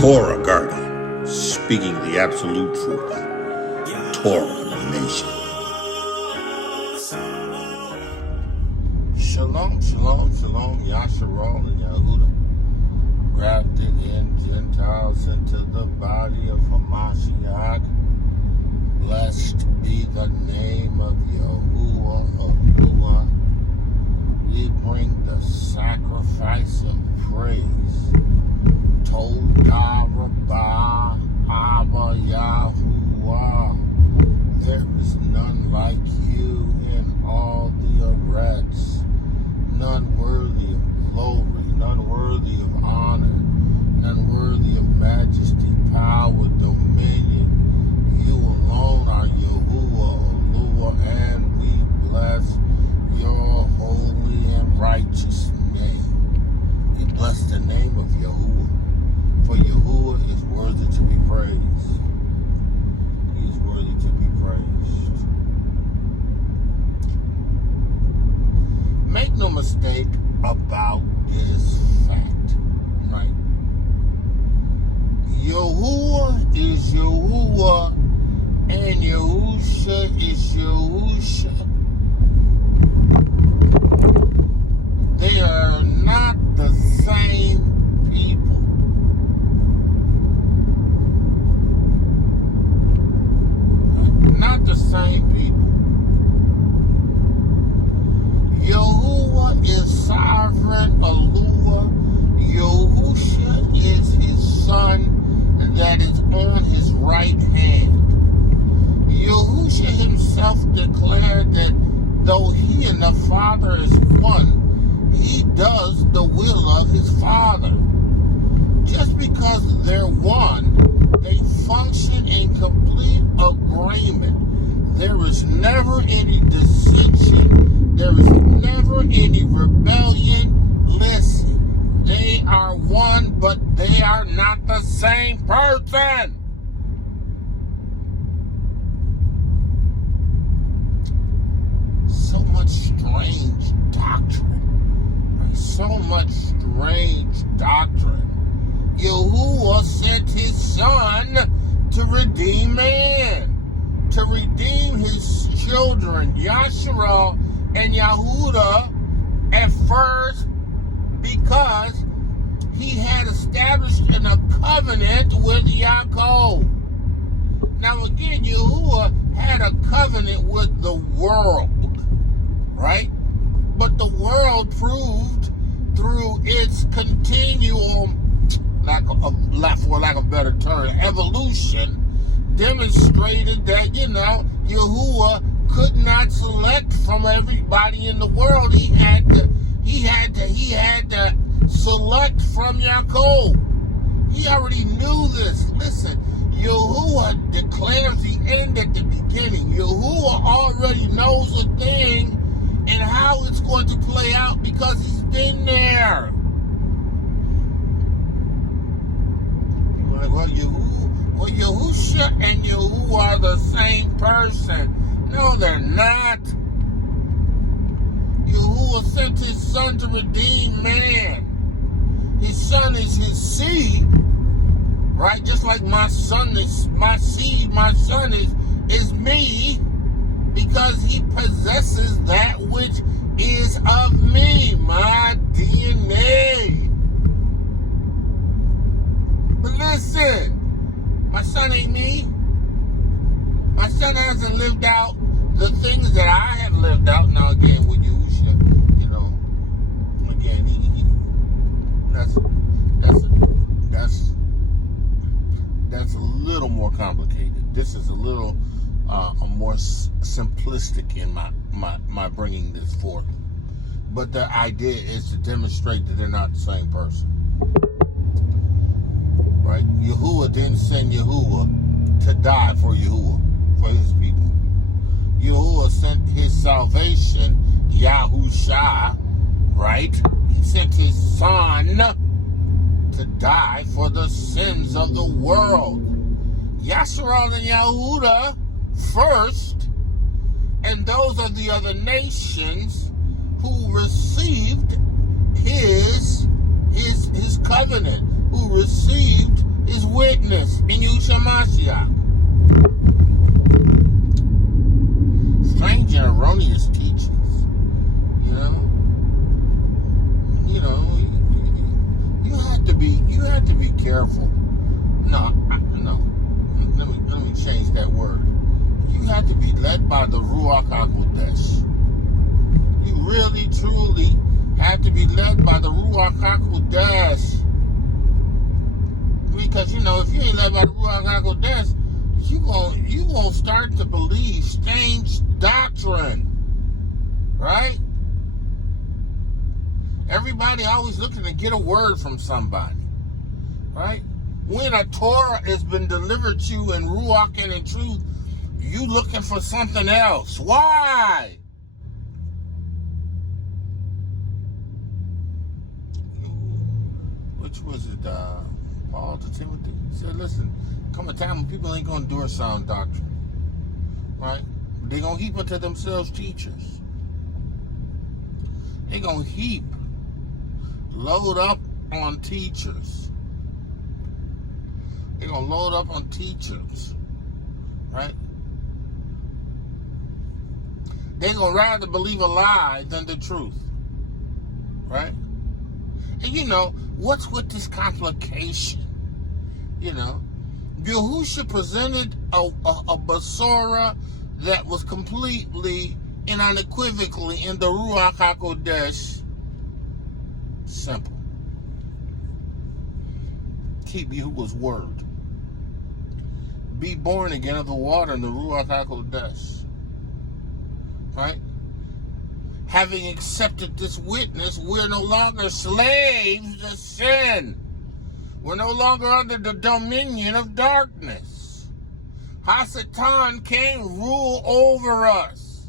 ToRaH Guardian, speaking the absolute truth. ToRaH Nation. Shalom, shalom, shalom, Yashar and Yahudah. Grafted in Gentiles into the body of HaMashiach. Blessed be the name of Yahuwah of RUACH. We bring the sacrifice of praise. ToRaH, Abba, Yahuwah. There is none like you in all the RUACHs. None worthy of glory, none worthy of honor, none worthy of majesty, power, dominion. You alone are Yahuwah, and we bless your holy and righteous name. We bless the name of Yahuwah, for Yahuwah is worthy to be praised. He is worthy to be praised. Make no mistake about this fact, right? Yahuwah is Yahuwah, and Yahusha is Yahusha. They are not the same people. Not the same people. Yahuwah is sovereign Alua. Yahusha is his son that is on his right hand. Yahusha himself declared that though he and the Father is one, he does the will of his Father. Just because they're one, they function in complete agreement. There is never any dissension. There is never any rebellion. Listen, they are one, but they are not the same person. So much strange doctrine. Right? So much strange doctrine. Yahuwah sent his son to redeem man, to redeem his children, Yashar and Yahudah, at first because he had established a covenant with Yaakov. Now again, Yahuwah had a covenant with the world, right? But the world proved through its continual, for lack of a better term, evolution, demonstrated that, Yahuwah could not select from everybody in the world. He had to select from Yaakov. He already knew this. Listen, Yahuwah declares the end at the beginning. Yahuwah already knows a thing and how it's going to play out because he's been there. Well, Yahusha and Yahuwah are the same person. No, they're not. Yahuwah sent his son to redeem man. His son is his seed, right? Just like my son is my seed, my son is me, because he possesses that which is of me, my DNA. But listen, my son ain't me. My son hasn't lived out the things that I have lived out. Now again, with Yahusha, again, that's a little more complicated. This is a little more simplistic in my bringing this forth. But the idea is to demonstrate that they're not the same person. Right? Yahuwah didn't send Yahuwah to die for Yahuwah, for his people. Yahuwah sent his salvation, Yahusha, right? He sent his son to die for the sins of the world. Yashar and Yahudah first, and those of the other nations who received his covenant, who received his witness in Yahusha Mashiach. Strange and erroneous teachings, you know. You have to be careful. No. Let me change that word. You have to be led by the Ruach HaKodesh. You really, truly have to be led by the Ruach HaKodesh. Because, if you ain't led by the Ruach HaKodesh, you gonna start to believe strange doctrine. Right? Everybody always looking to get a word from somebody. Right? When a Torah has been delivered to you in Ruach and in truth, you looking for something else. Why? Which was it? Paul to Timothy. He said, listen, come a time when people ain't going to endure sound doctrine. Right? They're going to heap unto themselves teachers. They're going to load up on teachers. They're going to load up on teachers. Right? They're going to rather believe a lie than the truth. Right? And what's with this complication? Yahusha presented a Basora that was completely and unequivocally in the Ruach HaKodesh. Simple. Keep Yahuwah's word. Be born again of the water and the Ruach HaKodesh. Right? Having accepted this witness, we're no longer slaves to sin. We're no longer under the dominion of darkness. Satan can't rule over us.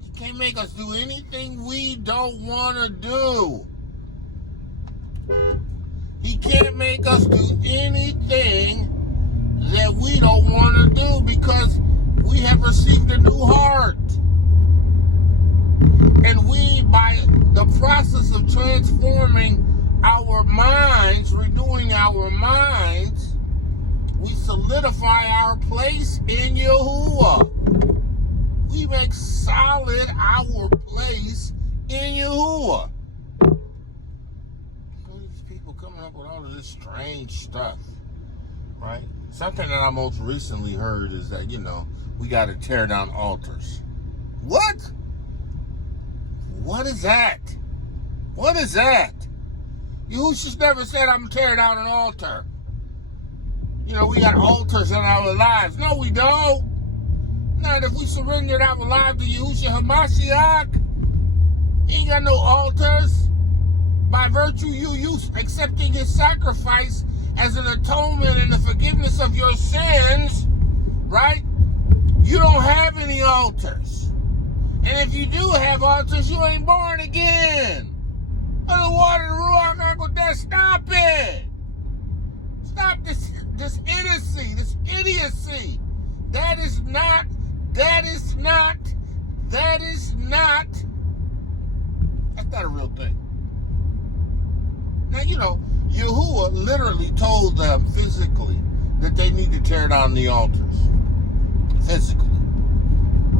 He can't make us do anything we don't want to do. He can't make us do anything that we don't want to do because we have received a new heart. And we, by the process of transforming our minds, renewing our minds, we solidify our place in Yahuwah. We make solid our place in Yahuwah. These people coming up with all of this strange stuff, right? Something that I most recently heard is that, we got to tear down altars. What? What is that? What is that? Yahusha's never said I'm tearing down an altar. We got altars in our lives. No, we don't. Not if we surrendered our lives to Yahusha HaMashiach. He ain't got no altars. By virtue you accepting his sacrifice as an atonement and the forgiveness of your sins, right? You don't have any altars. And if you do have altars, you ain't born again. Underwater, the Ruach HaKodesh, stop it. Stop this idiocy. That's not a real thing. Now, Yahuwah literally told them physically that they need to tear down the altars. Physically.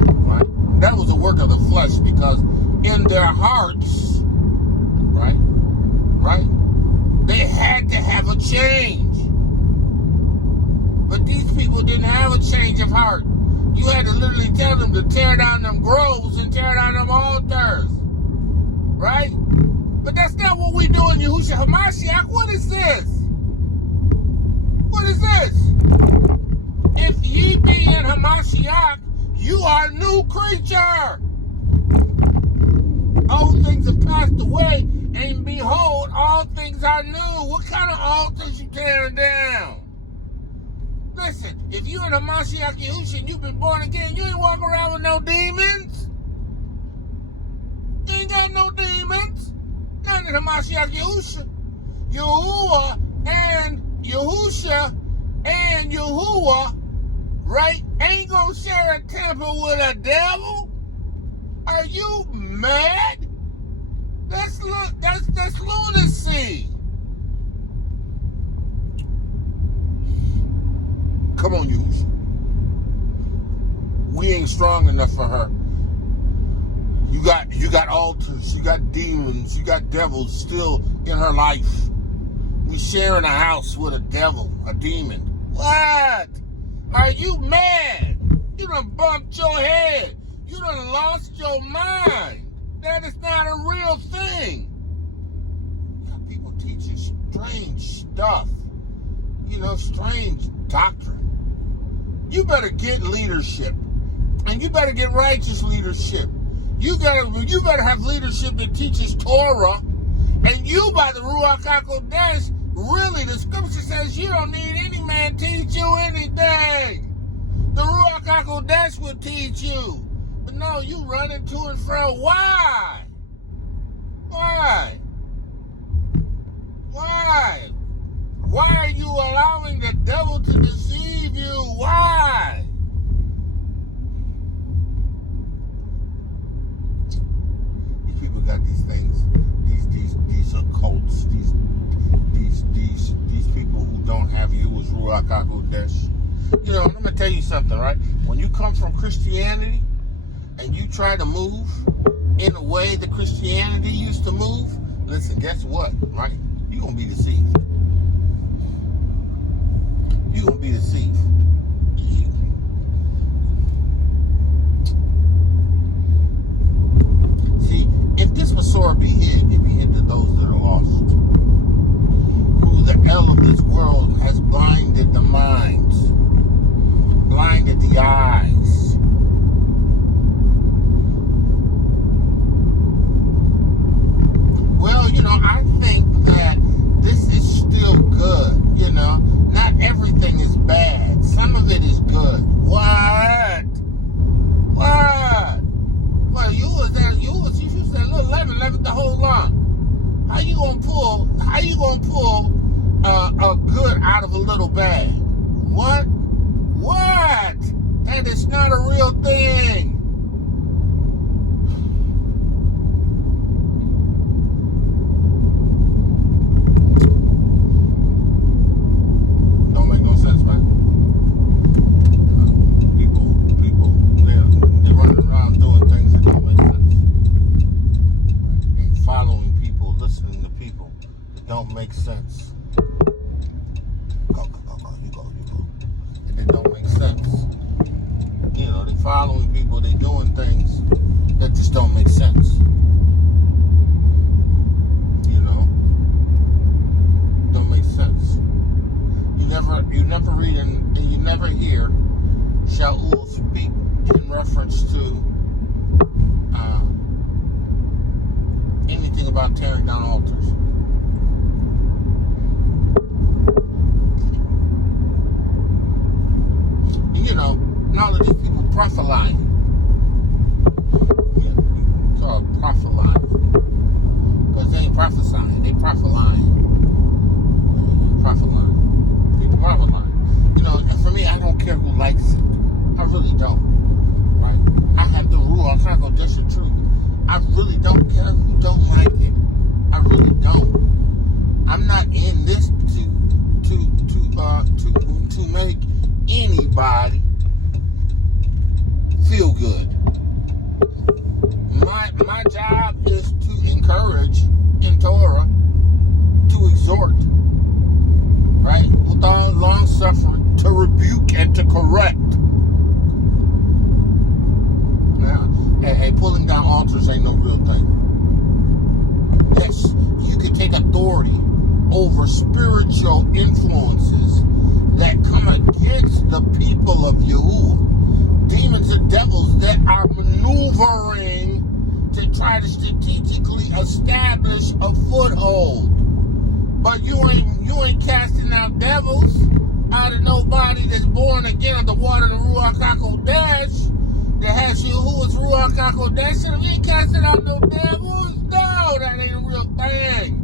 Right? That was a work of the flesh because in their hearts, right, they had to have a change. But these people didn't have a change of heart. You had to literally tell them to tear down them groves and tear down them altars. Right? But that's not what we do in Yahusha HaMashiach. What is this? What is this? If ye be in HaMashiach, you are a new creature. Old things have passed away, and behold, all things are new. What kind of altars you tearing down? Listen, if you're in HaMashiach Yahusha and you've been born again, you ain't walking around with no demons. You ain't got no demons. Not in HaMashiach Yahusha. Yahuwah and Yahusha and Yahuwah, right, ain't gonna share a temple with a devil. Are you mad? That's lunacy. Come on, Yahusha. We ain't strong enough for her. You got altars, you got demons, you got devils still in her life. We sharing a house with a devil, a demon. What? Are you mad? You done bumped your head. You done lost your mind. That is not a real thing. You got people teaching strange stuff. Strange doctrine. You better get leadership. And you better get righteous leadership. You better have leadership that teaches ToRaH. And you, by the RUACH HaKodesh, really, the scripture says you don't need any man teach you anything. The RUACH HaKodesh will teach you. But no, you running to and fro. Why? Why? Why? Why are you allowing the devil to deceive you? Why? These people got these things, these occults, these people who don't have you as RUACH HaKodesh. I'm gonna tell you something, right? When you come from Christianity and you try to move in a way that Christianity used to move, listen, guess what, right? You're gonna be deceived. You're gonna be deceived. See, if this Masorah be hid, it be hid to those that are lost, who the hell of this world has blinded the minds, blinded the eyes. Well, I think that this is still good, Not everything is bad. Some of it is good. What? Well, you said little leaven left the whole lump. How you gonna pull a good out of a little bad? What? That is not a real thing. Don't make no sense, man. People, they're running around doing things that don't make sense. And following people, listening to people that don't make sense. Go. You go. And it don't make sense. They following people, they doing things that just don't make sense. Don't make sense. You never read and you never hear Shaul speak in reference to anything about tearing down altars. All of these people prophesying. Yeah, it's called prophesying. Because they ain't prophesying, they prophesying. People prophesying. And for me, I don't care who likes it. I really don't. Right? I have the RUACH HaKodesh, the truth. I really don't care who don't like it. I really don't. I'm not in this to make anybody feel good. My job is to encourage in ToRaH, to exhort, right, with all long suffering, to rebuke and to correct. Now, hey, pulling down altars ain't no real thing. Yes, you can take authority over spiritual influences that come against the people of Yahudah. Demons and devils that are maneuvering to try to strategically establish a foothold. But you ain't casting out devils out of nobody that's born again of the water of the RUACH HaKodesh, that has Yahuwah's RUACH HaKodesh, and you ain't casting out no devils. No, that ain't a real thing.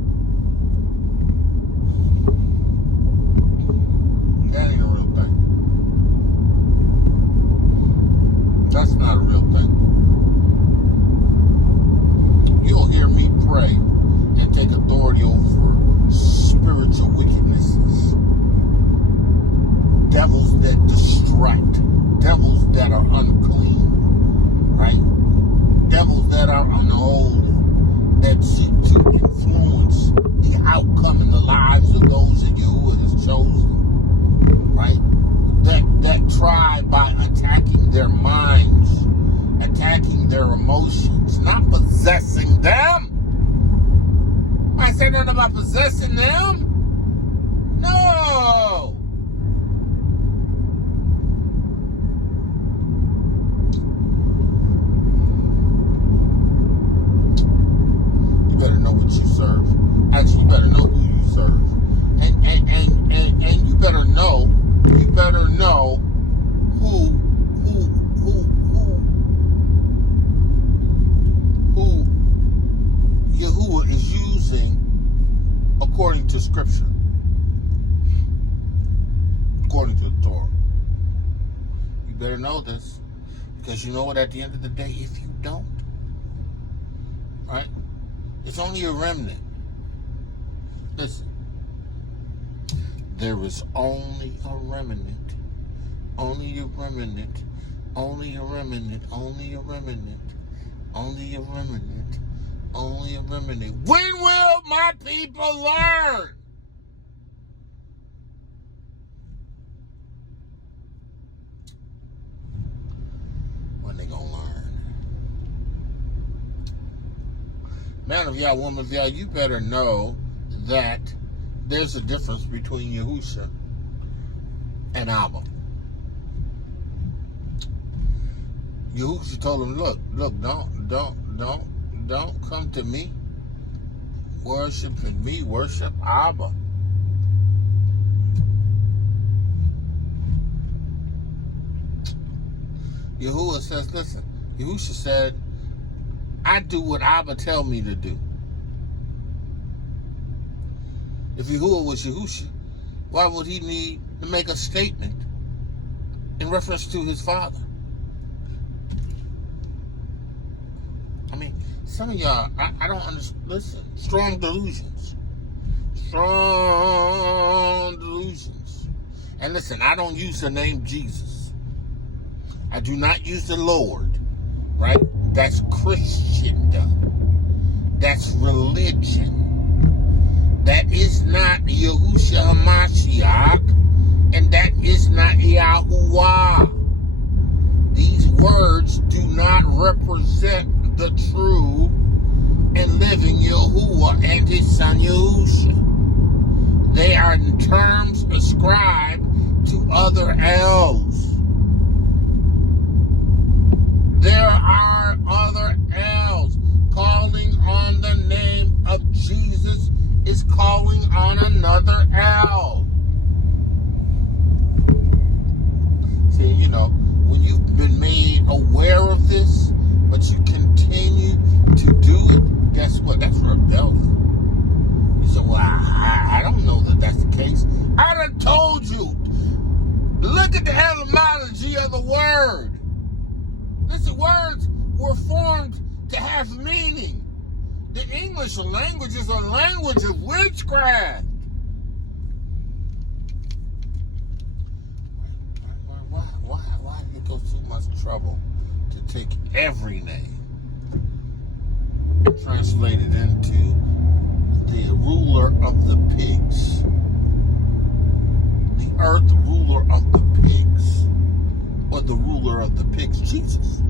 That ain't a real thing. That's not a real thing. You'll hear me pray and take authority over spiritual wickednesses. Devils that right. Devils that are unclean, right? Devils that are unholy, that seek to influence the outcome in the lives of those that Yahuwah has chosen, right? That try by attacking their minds, attacking their emotions, not possessing them. I said nothing about possessing them. No. You better know what you serve. Actually, you better know who you serve. And you better know who Yahuwah is using according to Scripture, according to the ToRaH. You better know this, because you know what, at the end of the day, if you don't, right, it's only a remnant. Listen, there is only a remnant, only a remnant, only a remnant, only a remnant, only a remnant, only a remnant. When will my people learn? When they gonna learn? Man of Yah, woman of Yah, you better know that there's a difference between Yahusha and Abba. Yahusha told him, look, don't come to me worshiping me, worship Abba. Yahuwah says, listen, Yahusha said, I do what Abba tell me to do. If Yahuwah was Yahusha, why would he need to make a statement in reference to his father? I mean, some of y'all, I don't understand. Listen, strong delusions. Strong delusions. And listen, I don't use the name Jesus. I do not use the Lord, right? That's Christendom. That's religion. That is not Yahusha HaMashiach, and that is not Yahuwah. These words do not represent the true and living Yahuwah and his son Yahusha. They are terms ascribed to other elves. There are other elves. Calling on the name of Jesus is calling on another elf. See, you know, when you've been made aware of this, but you continue to do it, guess what? That's rebellion. You say, well, I don't know that that's the case. I done told you. Look at the etymology of the word. Listen, words were formed to have meaning. The English language is a language of witchcraft. Why did it go so much trouble to take every name and translate it into the ruler of the pigs? The earth ruler of the pigs. Or the ruler of the pigs, Jesus.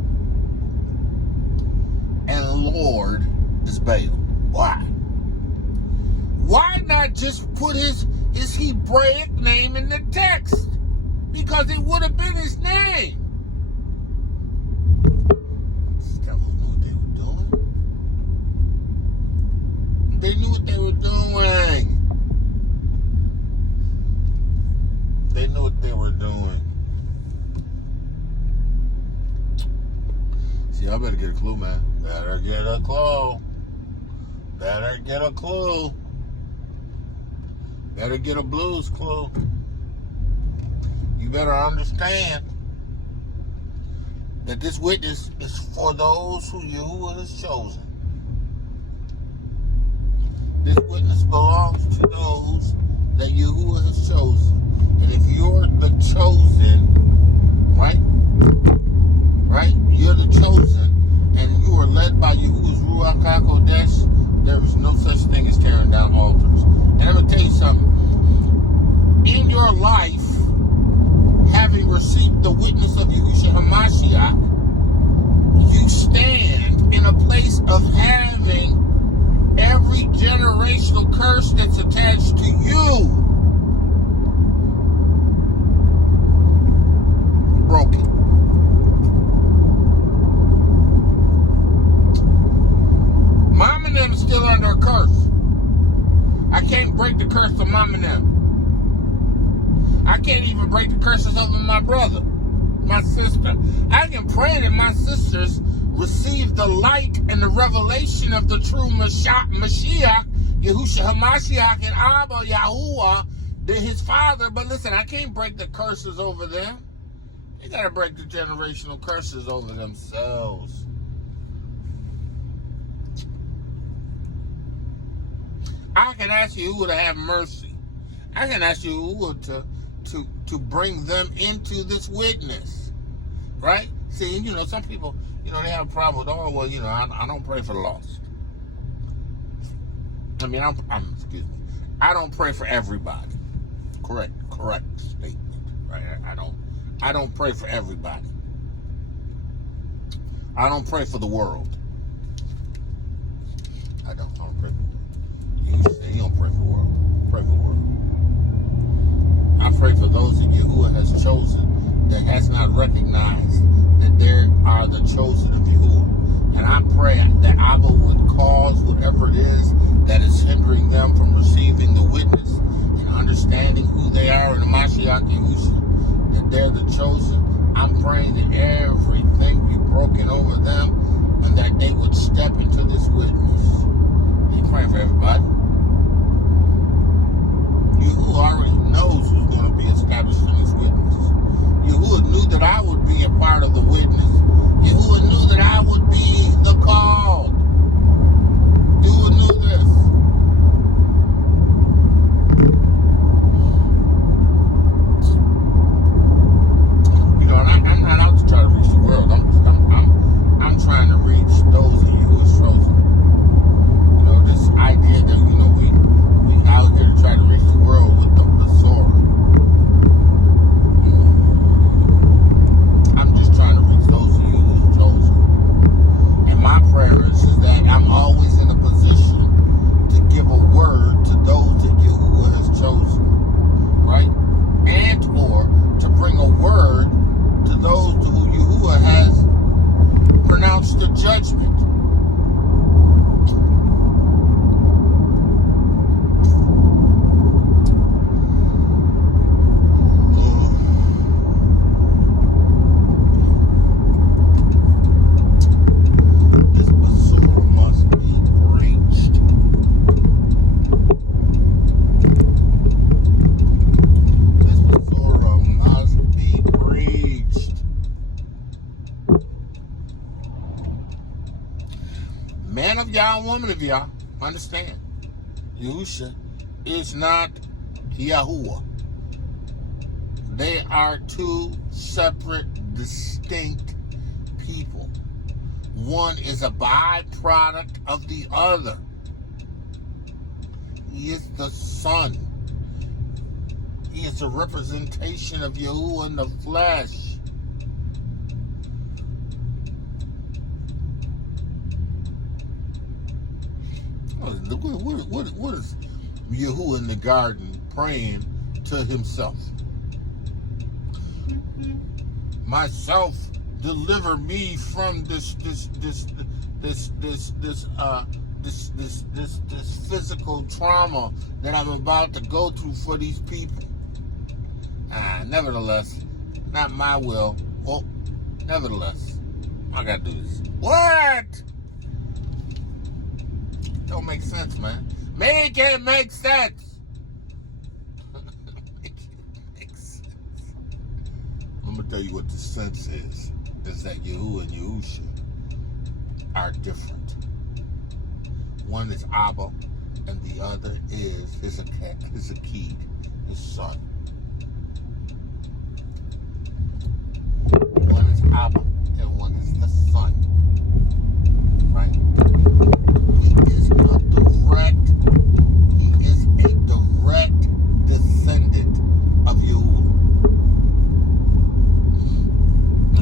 And Lord is Baal. Why? Why not just put his Hebraic name in the text? Because it would have been his name. These devils knew what they were doing. They knew what they were doing. They knew what they were doing. See, I better get a clue, man. Better get a clue. Better get a clue. Better get a blues clue. You better understand that this witness is for those who Yahuwah has chosen. This witness belongs to those that Yahuwah has chosen. And if you're the chosen, mom and them. I can't even break the curses over my brother, my sister. I can pray that my sisters receive the light and the revelation of the true Mashiach, Yahusha HaMashiach, and Abba Yahuwah, his father. But listen, I can't break the curses over them. They got to break the generational curses over themselves. I can ask Yahudah to have mercy. I can ask Yahudah to bring them into this witness, right? See, you know, some people, you know, they have a problem with, oh, well, you know, I don't pray for the lost. I mean, excuse me, I don't pray for everybody. Correct statement, right? I don't pray for everybody. I don't pray for the world. I don't pray for the world. You say you don't pray for the world. Pray for the world. I pray for those that Yahuwah has chosen that has not recognized that there are the chosen of Yahuwah. And I pray that Abba would cause whatever it is that is hindering them from receiving the witness and understanding who they are in the Mashiach Yahusha, that they're the chosen. I'm praying that everything be broken over them and that they would step into this witness. You praying for everybody? Yahuwah already knows who's going to be established in this witness. Yahuwah knew that I would be a part of the witness. Yahuwah knew that I would be the called. Yahuwah knew this. You know, and I'm not out to try to reach the world. I'm trying to reach those that Yahuwah's chosen. You know, this idea that, you know, we out here to try to reach the world with the Besorah. I'm just trying to reach those of you who's chosen. And my prayer is that I'm always in a position to give a word to those that Yahuwah has chosen, right? And or to bring a word to those to who Yahuwah has pronounced the judgment. Man of Yah, woman of Yah, understand, Yahusha is not Yahuwah. They are two separate, distinct people. One is a byproduct of the other. He is the Son. He is a representation of Yahuwah in the flesh. What is Yahuwah in the garden praying to himself? Myself, deliver me from this physical trauma that I'm about to go through for these people. Nevertheless, not my will. Well, nevertheless, I gotta do this. What? Don't make sense, man. Make it make sense. Make it make sense. I'm gonna tell you what the sense is that Yahuwah and Yahusha are different. One is Abba, and the other is HezekiYAH, his son. One is Abba, and one is the son. Right? He is a direct descendant of Yahuwah.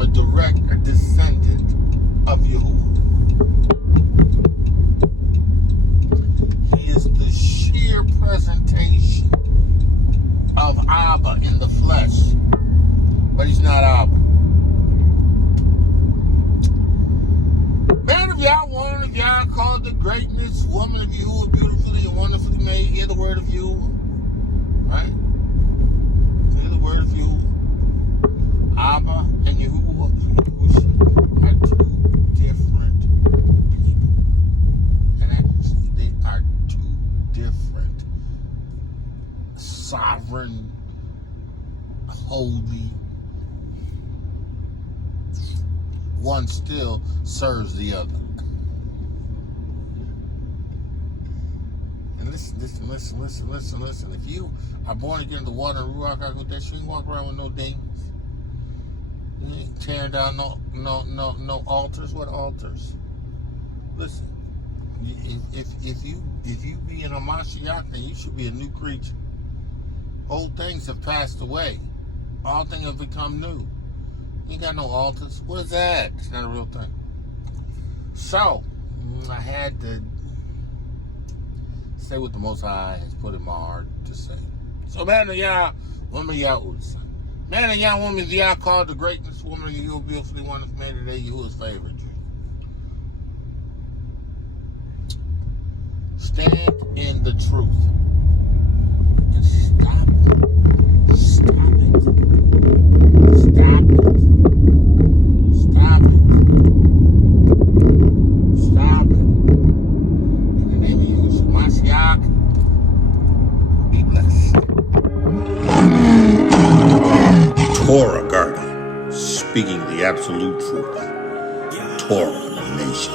A direct descendant of Yahuwah. He is the sheer presentation of Abba in the flesh, but he's not Abba. Man of Yah, woman of Yah, sovereign, holy. One still serves the other. And listen. If you are born again in the water and RUACH HaKodesh, you ain't walk around with no demons. You ain't tearing down no altars. What altars? Listen, if you be in a Mashiach, then you should be a new creature. Old things have passed away. All things have become new. You ain't got no altars. What is that? It's not a real thing. So, I had to say what the Most High has put in my heart to say. So, man of Yah, woman of Yahudah. Man of Yah, woman of Yah, called the greatness, woman of Yahudah, beautifully wonderful, made today, Yahuwah's favorite. Stand in the truth. And stop it. Stop it. Stop it. Stop it. Stop it. In the name of Yahushua Mashiach, be blessed. ToRaH Guardian, speaking the absolute truth. ToRaH Nation.